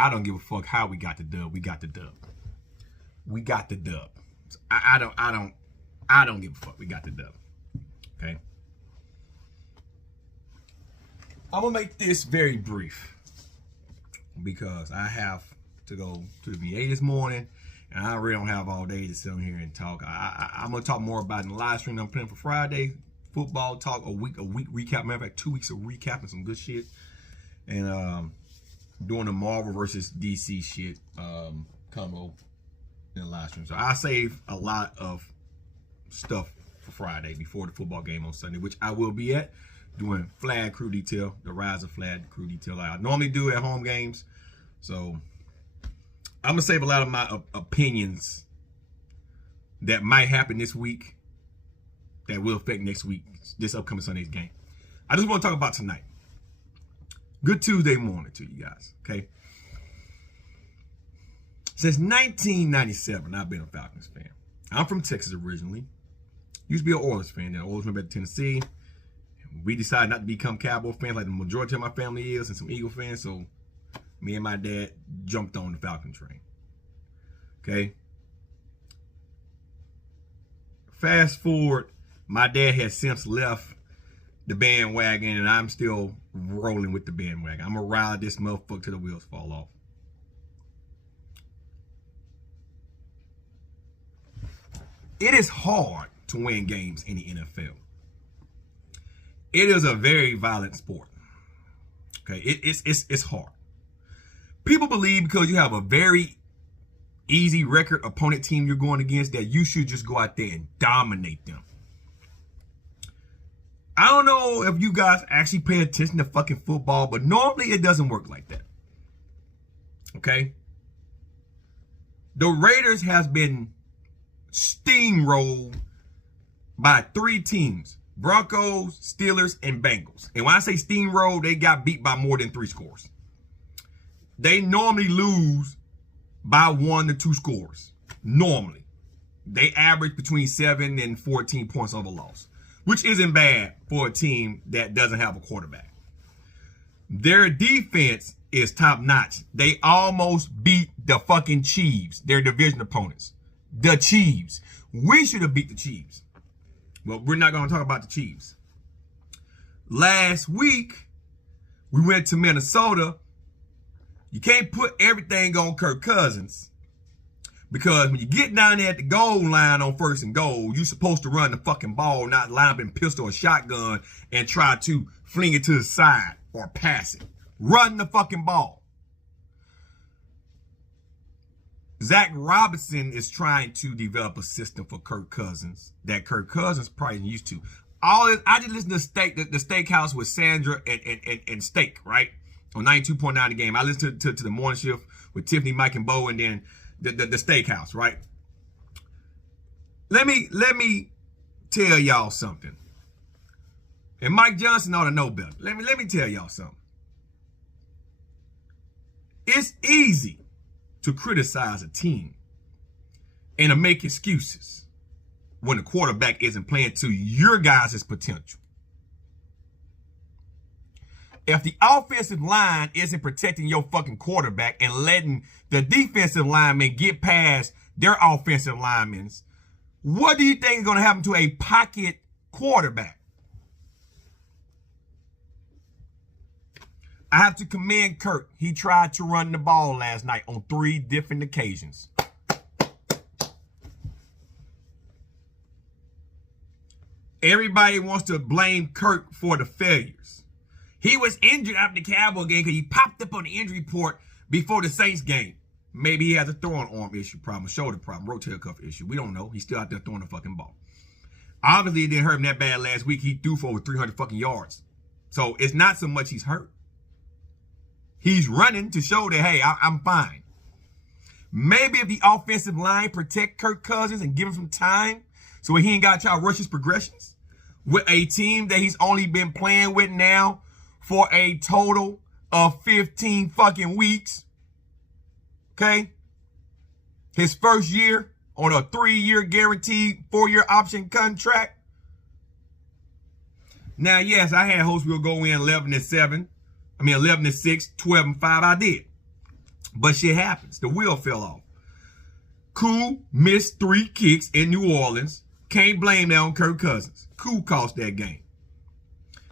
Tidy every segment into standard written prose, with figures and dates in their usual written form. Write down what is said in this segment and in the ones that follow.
I don't give a fuck how we got the dub. We got the dub. We got the dub. So I don't give a fuck. We got the dub. Okay. I'm gonna make this very brief because I have to go to the VA this morning, and I really don't have all day to sit on here and talk. I'm gonna talk more about in the live stream I'm planning for Friday. Football talk, a week recap. Matter of fact, 2 weeks of recapping some good shit, and doing the Marvel versus DC shit combo in the live stream. So I save a lot of stuff for Friday before the football game on Sunday, which I will be at, doing flag crew detail, the rise of flag crew detail like I normally do at home games. So I'm gonna save a lot of my opinions that might happen this week that will affect next week, this upcoming Sunday's game. I just want to talk about tonight. Good Tuesday morning to you guys, okay? Since 1997, I've been a Falcons fan. I'm from Texas originally. Used to be an Oilers fan, then Oilers went back to Tennessee. We decided not to become Cowboy fans like the majority of my family is, and some Eagle fans, so me and my dad jumped on the Falcon train. Okay? Fast forward, my dad has since left the bandwagon, and I'm still rolling with the bandwagon. I'm gonna ride this motherfucker till the wheels fall off. It is hard to win games in the NFL. It is a very violent sport. Okay, it's hard. People believe because you have a very easy record opponent team you're going against that you should just go out there and dominate them. I don't know if you guys actually pay attention to fucking football, but normally it doesn't work like that. Okay? The Raiders has been steamrolled by 3 teams: Broncos, Steelers, and Bengals. And when I say steamrolled, they got beat by more than 3 scores. They normally lose by 1 to 2 scores. Normally. They average between 7 and 14 points of a loss, which isn't bad for a team that doesn't have a quarterback. Their defense is top notch. They almost beat the fucking Chiefs, their division opponents. The Chiefs. We should have beat the Chiefs. Well, we're not going to talk about the Chiefs. Last week, we went to Minnesota. You can't put everything on Kirk Cousins, because when you get down there at the goal line on 1st and goal, you're supposed to run the fucking ball, not line up in pistol or shotgun and try to fling it to the side or pass it. Run the fucking ball. Zach Robinson is trying to develop a system for Kirk Cousins that Kirk Cousins probably isn't used to. I just listened to the Steakhouse with Sandra and Steak, right? On 92.9 The Game. I listened to the morning shift with Tiffany, Mike, and Bo, and then the Steakhouse, right? Let me tell y'all something. And Mike Johnson ought to know better. Let me tell y'all something. It's easy to criticize a team and to make excuses when the quarterback isn't playing to your guys' potential. If the offensive line isn't protecting your fucking quarterback and letting the defensive linemen get past their offensive linemen, what do you think is going to happen to a pocket quarterback? I have to commend Kirk. He tried to run the ball last night on 3 different occasions. Everybody wants to blame Kirk for the failures. He was injured after the Cowboy game because he popped up on the injury report before the Saints game. Maybe he has a throwing arm issue problem, shoulder problem, rotator cuff issue. We don't know. He's still out there throwing the fucking ball. Obviously, it didn't hurt him that bad last week. He threw for over 300 fucking yards. So it's not so much he's hurt. He's running to show that, hey, I'm fine. Maybe if the offensive line protect Kirk Cousins and give him some time so he ain't got to try to rush his progressions with a team that he's only been playing with now for a total of 15 fucking weeks. Okay? His first year on a 3-year guaranteed 4-year option contract. Now, yes, I had hopes we'll go in 11-7. 11-6, 12-5. I did. But shit happens. The wheel fell off. Cool missed 3 kicks in New Orleans. Can't blame that on Kirk Cousins. Cool cost that game.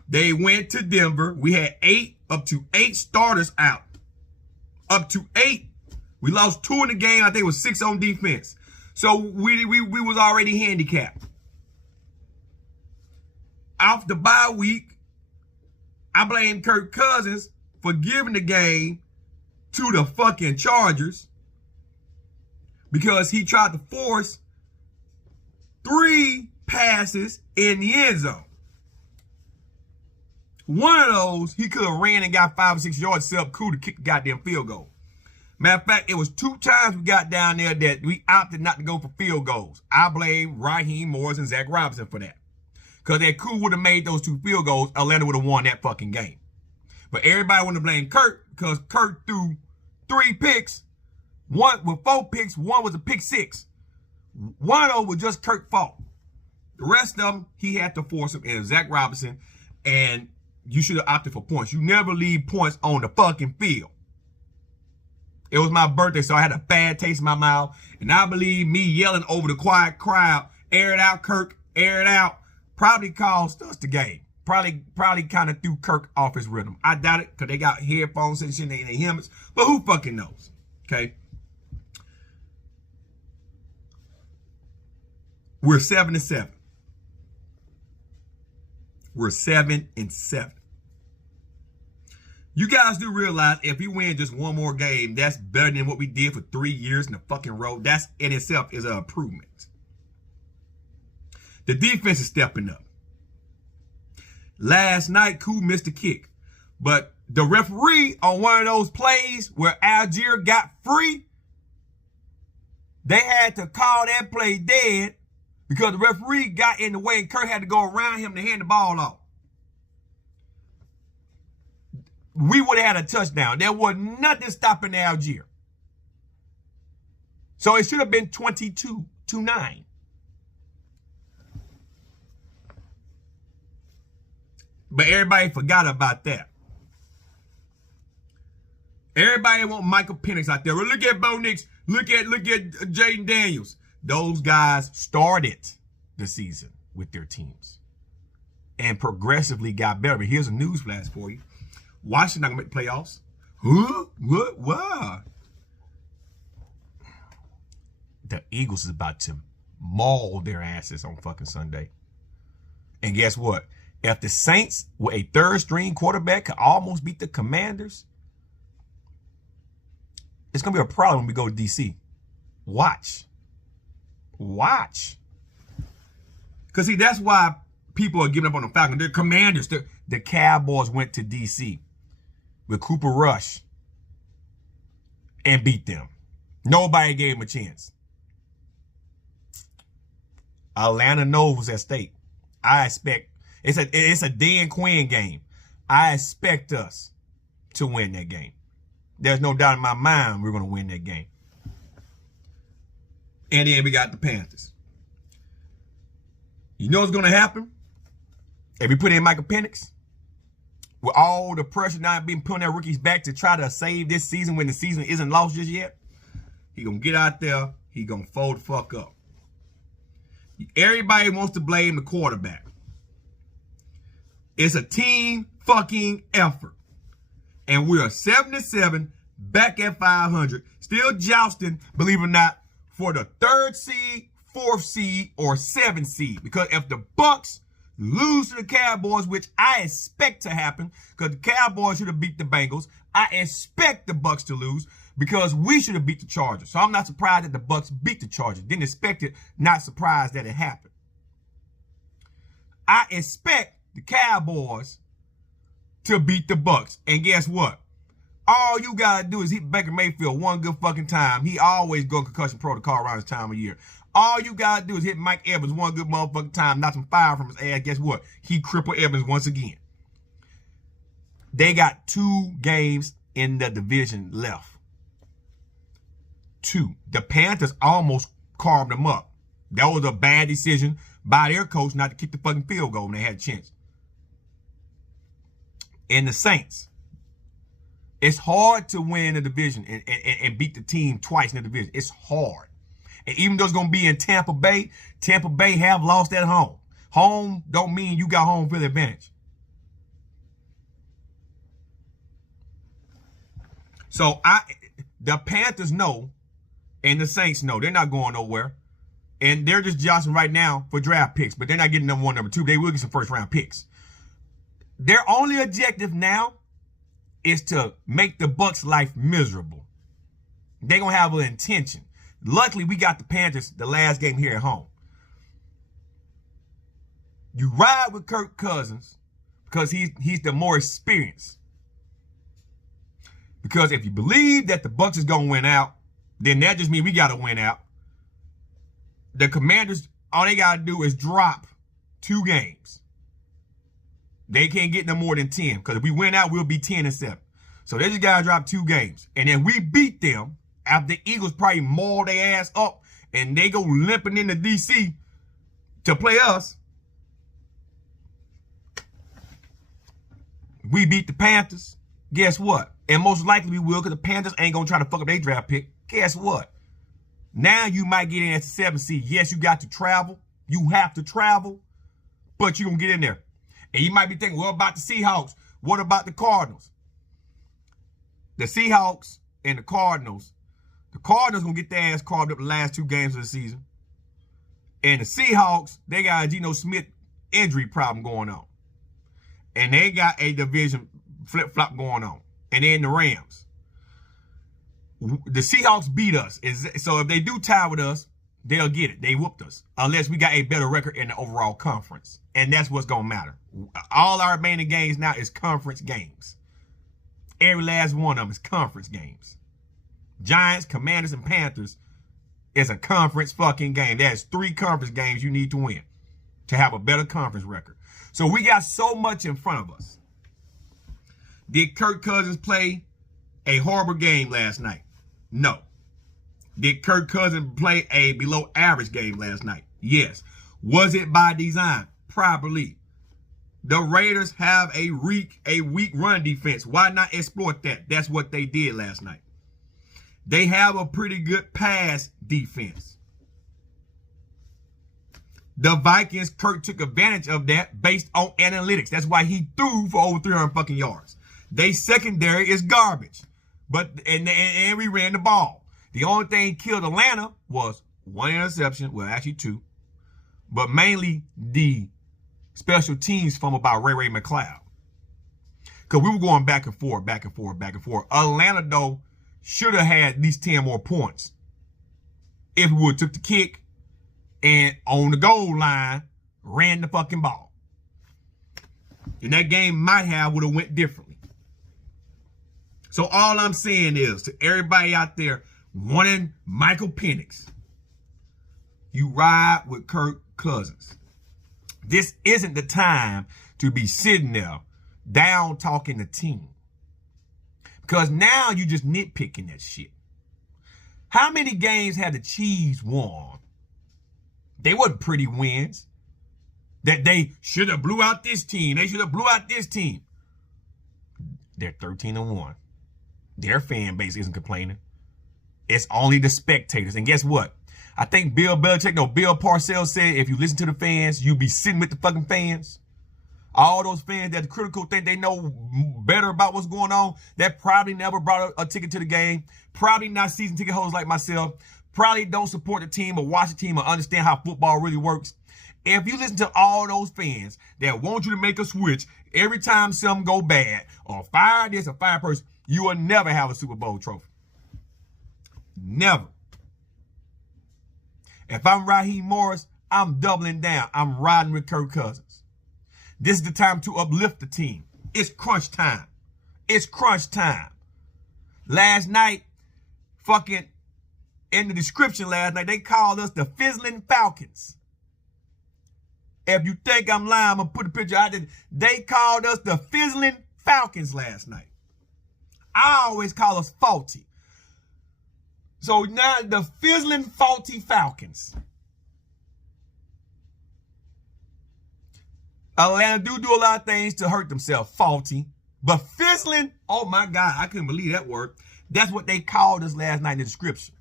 They went to Denver. We had up to 8 starters out. Up to 8. We lost 2 in the game. I think it was 6 on defense. So we was already handicapped. Off the bye week, I blame Kirk Cousins for giving the game to the fucking Chargers because he tried to force 3 passes in the end zone. One of those, he could have ran and got 5 or 6 yards, set up Cool to kick the goddamn field goal. Matter of fact, it was 2 times we got down there that we opted not to go for field goals. I blame Raheem Morris and Zach Robinson for that. Because that Cool would have made those 2 field goals, Atlanta would have won that fucking game. But everybody wanted to blame Kirk because Kirk threw 3 picks. One with 4 picks, 1 was a pick 6. One of those was just Kirk's fault. The rest of them, he had to force them. And Zach Robinson, and you should have opted for points. You never leave points on the fucking field. It was my birthday, so I had a bad taste in my mouth. And I believe me yelling over the quiet crowd, air it out, Kirk, air it out, probably cost us the game. Probably kind of threw Kirk off his rhythm. I doubt it because they got headphones and shit in their helmets. But who fucking knows? Okay. We're 7-7. We're 7-7. You guys do realize if we win just one more game, that's better than what we did for 3 years in the fucking row. That's in itself is an improvement. The defense is stepping up. Last night, Cool missed a kick. But the referee on one of those plays where Algier got free, they had to call that play dead because the referee got in the way and Kirk had to go around him to hand the ball off. We would have had a touchdown. There was nothing stopping Algier. So it should have been 22-9. But everybody forgot about that. Everybody want Michael Penix out there. Well, look at Bo Nix. Look at Jaden Daniels. Those guys started the season with their teams and progressively got better. But here's a news flash for you. Washington not gonna make the playoffs. Huh? What? Wow. The Eagles is about to maul their asses on fucking Sunday. And guess what? If the Saints with a 3rd string quarterback could almost beat the Commanders, it's going to be a problem when we go to DC. Watch. Because, see, that's why people are giving up on the Falcons. They're Commanders. The Cowboys went to DC with Cooper Rush and beat them. Nobody gave them a chance. Atlanta knows what's at stake. I expect it's a Dan Quinn game. I expect us to win that game. There's no doubt in my mind we're going to win that game. And then we got the Panthers. You know what's going to happen? If we put in Michael Penix, with all the pressure now being put on their rookies back to try to save this season when the season isn't lost just yet, he going to get out there. He going to fold the fuck up. Everybody wants to blame the quarterback. It's a team fucking effort. And we are 7-7, back at 500, still jousting, believe it or not, for the 3rd seed, 4th seed, or 7th seed. Because if the Bucks lose to the Cowboys, which I expect to happen, because the Cowboys should have beat the Bengals, I expect the Bucks to lose because we should have beat the Chargers. So I'm not surprised that the Bucks beat the Chargers. Didn't expect it, not surprised that it happened. I expect the Cowboys to beat the Bucks. And guess what? All you gotta do is hit Baker Mayfield one good fucking time. He always go concussion protocol around this time of year. All you gotta do is hit Mike Evans one good motherfucking time, knock some fire from his ass. Guess what? He crippled Evans once again. They got 2 games in the division left. 2. The Panthers almost carved them up. That was a bad decision by their coach not to kick the fucking field goal when they had a chance. And the Saints, It's hard to win a division and beat the team twice in the division. It's hard. And even though it's going to be in Tampa Bay have lost at home. Home don't mean you got home field advantage. So the Panthers know and the Saints know they're not going nowhere. And they're just jostling right now for draft picks, but they're not getting number one, number two. They will get some first round picks. Their only objective now is to make the Bucs' life miserable. They're going to have an intention. Luckily, we got the Panthers the last game here at home. You ride with Kirk Cousins because he's the more experienced. Because if you believe that the Bucs is going to win out, then that just means we got to win out. The Commanders, all they got to do is drop 2 games. They can't get no more than 10. Because if we win out, we'll be 10-7. So they just got to drop 2 games. And then we beat them after the Eagles probably maul their ass up and they go limping into D.C. to play us. We beat the Panthers. Guess what? And most likely we will because the Panthers ain't going to try to fuck up their draft pick. Guess what? Now you might get in at the 7th seed. Yes, you got to travel. You have to travel. But you're going to get in there. And you might be thinking, what about the Seahawks? What about the Cardinals? The Seahawks and the Cardinals going to get their ass carved up the last 2 games of the season. And the Seahawks, they got a Geno Smith injury problem going on. And they got a division flip-flop going on. And then the Rams. The Seahawks beat us. So if they do tie with us, they'll get it. They whooped us. Unless we got a better record in the overall conference. And that's what's going to matter. All our remaining games now is conference games. Every last one of them is conference games. Giants, Commanders, and Panthers is a conference fucking game. There's 3 conference games you need to win to have a better conference record. So we got so much in front of us. Did Kirk Cousins play a horrible game last night? No. Did Kirk Cousins play a below average game last night? Yes. Was it by design? Probably. The Raiders have a weak run defense. Why not exploit that? That's what they did last night. They have a pretty good pass defense. The Vikings, Kirk took advantage of that based on analytics. That's why he threw for over 300 fucking yards. They secondary is garbage. And we ran the ball. The only thing killed Atlanta was 1 interception. Well, actually 2. But mainly the special teams from about Ray McLeod. Because we were going back and forth. Atlanta, though, should have had at least 10 more points. If we would have took the kick and on the goal line, ran the fucking ball. And that game would have went differently. So all I'm saying is to everybody out there wanting Michael Penix, you ride with Kirk Cousins. This isn't the time to be sitting there down talking the team. Because now you just nitpicking that shit. How many games had the Chiefs won? They wasn't pretty wins. That they should have blew out this team. They should have blew out this team. They're 13-1. Their fan base isn't complaining. It's only the spectators. And guess what? I think Bill Parcells said if you listen to the fans, you be sitting with the fucking fans. All those fans that are critical think they know better about what's going on, that probably never brought a ticket to the game, probably not season ticket holders like myself, probably don't support the team or watch the team or understand how football really works. If you listen to all those fans that want you to make a switch every time something go bad or fire this or fire person, you will never have a Super Bowl trophy. Never. If I'm Raheem Morris, I'm doubling down. I'm riding with Kirk Cousins. This is the time to uplift the team. It's crunch time. It's crunch time. Last night, fucking in the description last night, they called us the Fizzling Falcons. If you think I'm lying, I'm going to put a picture out there. They called us the Fizzling Falcons last night. I always call us faulty. So now the Fizzling Faulty Falcons. Atlanta do a lot of things to hurt themselves. Faulty. But fizzling, oh my God, I couldn't believe that word. That's what they called us last night in the description.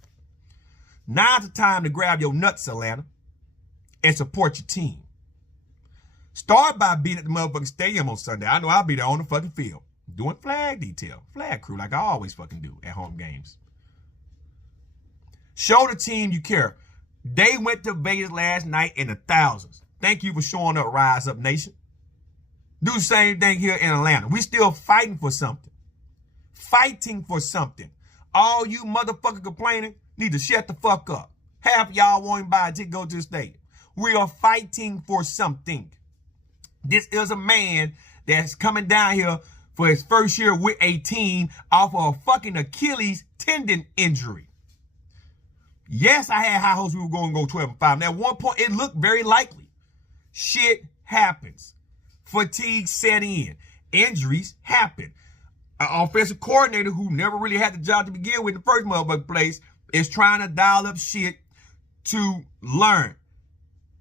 Now's the time to grab your nuts, Atlanta, and support your team. Start by being at the motherfucking stadium on Sunday. I know I'll be there on the fucking field doing flag detail, flag crew, like I always fucking do at home games. Show the team you care. They went to Vegas last night in the thousands. Thank you for showing up, Rise Up Nation. Do the same thing here in Atlanta. We still fighting for something. Fighting for something. All you motherfucker complaining need to shut the fuck up. Half y'all won't buy a ticket to go to the stadium. We are fighting for something. This is a man that's coming down here for his first year with a team off of a fucking Achilles tendon injury. Yes, I had high hopes we were going to go 12-5. And at one point, it looked very likely. Shit happens. Fatigue set in. Injuries happen. An offensive coordinator who never really had the job to begin with in the first motherfucking place is trying to dial up shit to learn.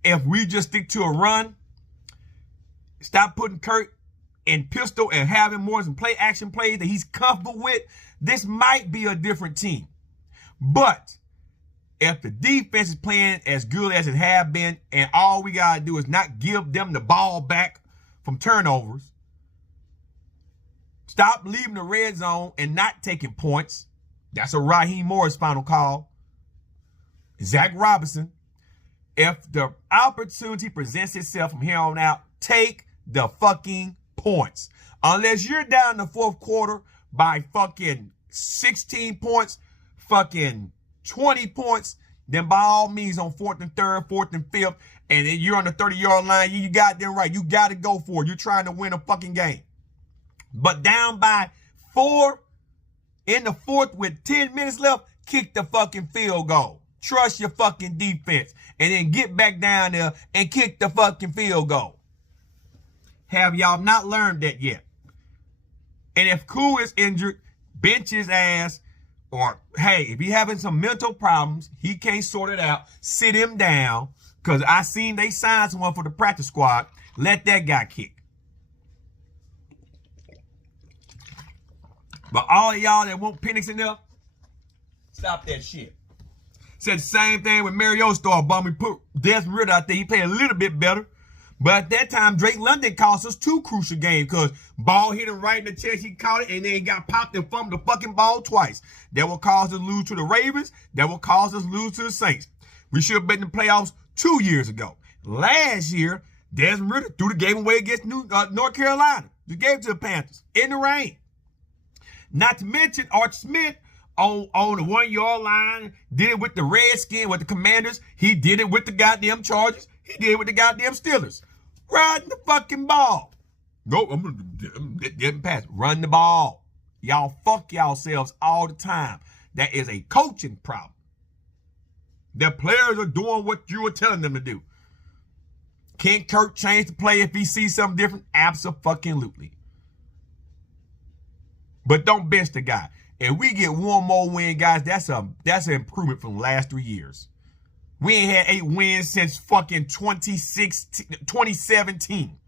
If we just stick to a run, stop putting Kurt in pistol and having more some play action plays that he's comfortable with, this might be a different team. But if the defense is playing as good as it have been, and all we got to do is not give them the ball back from turnovers, stop leaving the red zone and not taking points. That's a Raheem Morris final call. Zach Robinson. If the opportunity presents itself from here on out, take the fucking points. Unless you're down in the fourth quarter by fucking 16 points, fucking 20 points, then by all means on 4th and 3rd, 4th and 5th, and then you're on the 30-yard line, you got them right. You got to go for it. You're trying to win a fucking game. But down by 4 in the 4th with 10 minutes left, kick the fucking field goal. Trust your fucking defense. And then get back down there and kick the fucking field goal. Have y'all not learned that yet? And if Koo is injured, bench his ass. Or, hey, if he having some mental problems, he can't sort it out, sit him down. Because I seen they signed someone for the practice squad. Let that guy kick. But all of y'all that want Penix in there, stop that shit. Said the same thing when Mario started bumming. Put Desmond Ridder out there. He played a little bit better. But at that time, Drake London cost us 2 crucial games because ball hit him right in the chest. He caught it and then got popped and fumbled the fucking ball twice. That will cause us to lose to the Ravens. That will cause us to lose to the Saints. We should have been in the playoffs 2 years ago. Last year, Desmond Ridder threw the game away against North Carolina. Just gave it to the Panthers in the rain. Not to mention Arch Smith on the 1-yard line, did it with the Redskins, with the Commanders. He did it with the goddamn Chargers. He did it with the goddamn Steelers. Run the fucking ball. Nope, I'm getting past. Run the ball. Y'all fuck yourselves all the time. That is a coaching problem. The players are doing what you were telling them to do. Can Kirk change the play if he sees something different? Absolutely. But don't bench the guy. If we get one more win, guys, that's an improvement from the last 3 years. We ain't had 8 wins since fucking 2017.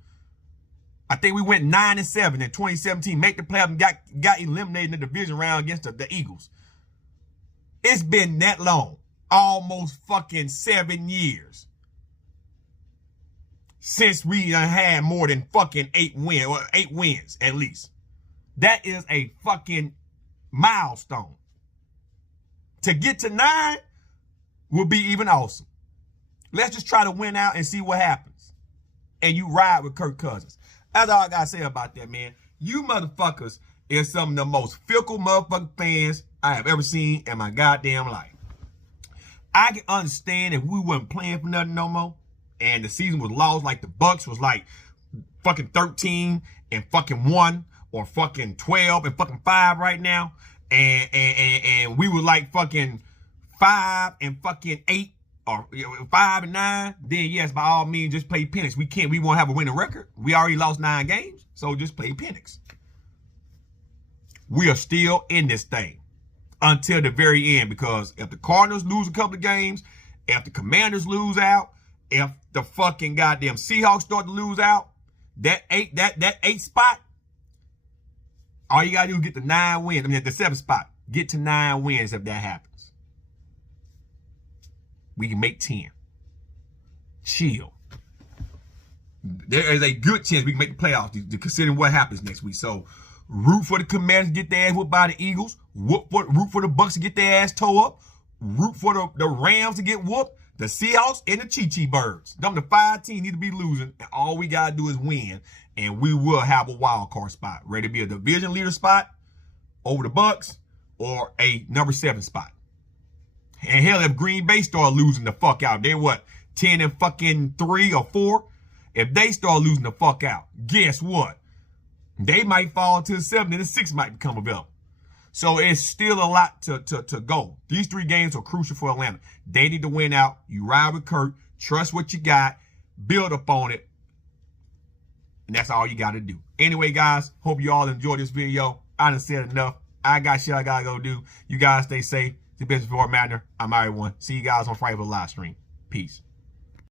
I think we went 9-7 in 2017, make the playoffs and got eliminated in the division round against the Eagles. It's been that long. Almost fucking 7 years. Since we had more than fucking 8 wins at least. That is a fucking milestone. To get to 9 will be even awesome. Let's just try to win out and see what happens. And you ride with Kirk Cousins. That's all I gotta say about that, man. You motherfuckers is some of the most fickle motherfucking fans I have ever seen in my goddamn life. I can understand if we wasn't playing for nothing no more and the season was lost, like the Bucks was like fucking 13 and fucking 1 or fucking 12 and fucking 5 right now. And we were like fucking 5 and fucking 8 or 5 and 9, then yes, by all means, just play Penix. We won't have a winning record. We already lost 9 games, so just play Penix. We are still in this thing until the very end, because if the Cardinals lose a couple of games, if the Commanders lose out, if the fucking goddamn Seahawks start to lose out, that eight spot, All you gotta do is get to 9 wins. I mean, at the 7th spot, get to 9 wins if that happens. We can make 10. Chill. There is a good chance we can make the playoffs, considering what happens next week. So, root for the Commanders to get their ass whooped by the Eagles. Root for the Bucks to get their ass towed up. Root for the Rams to get whooped. The Seahawks and the Chi-Chi Birds. Them the 5 teams need to be losing, and all we got to do is win, and we will have a wild card spot. Ready to be a division leader spot over the Bucks or a number 7 spot. And hell, if Green Bay start losing the fuck out, they're what, 10-3 or 4? If they start losing the fuck out, guess what? They might fall to the 7 and the 6 might become available. So it's still a lot to go. These 3 games are crucial for Atlanta. They need to win out. You ride with Kurt. Trust what you got. Build upon it. And that's all you got to do. Anyway, guys, hope you all enjoyed this video. I done said enough. I got shit I got to go do. You guys stay safe. The best before Matner. I'm everyone. See you guys on Friday for the live stream. Peace.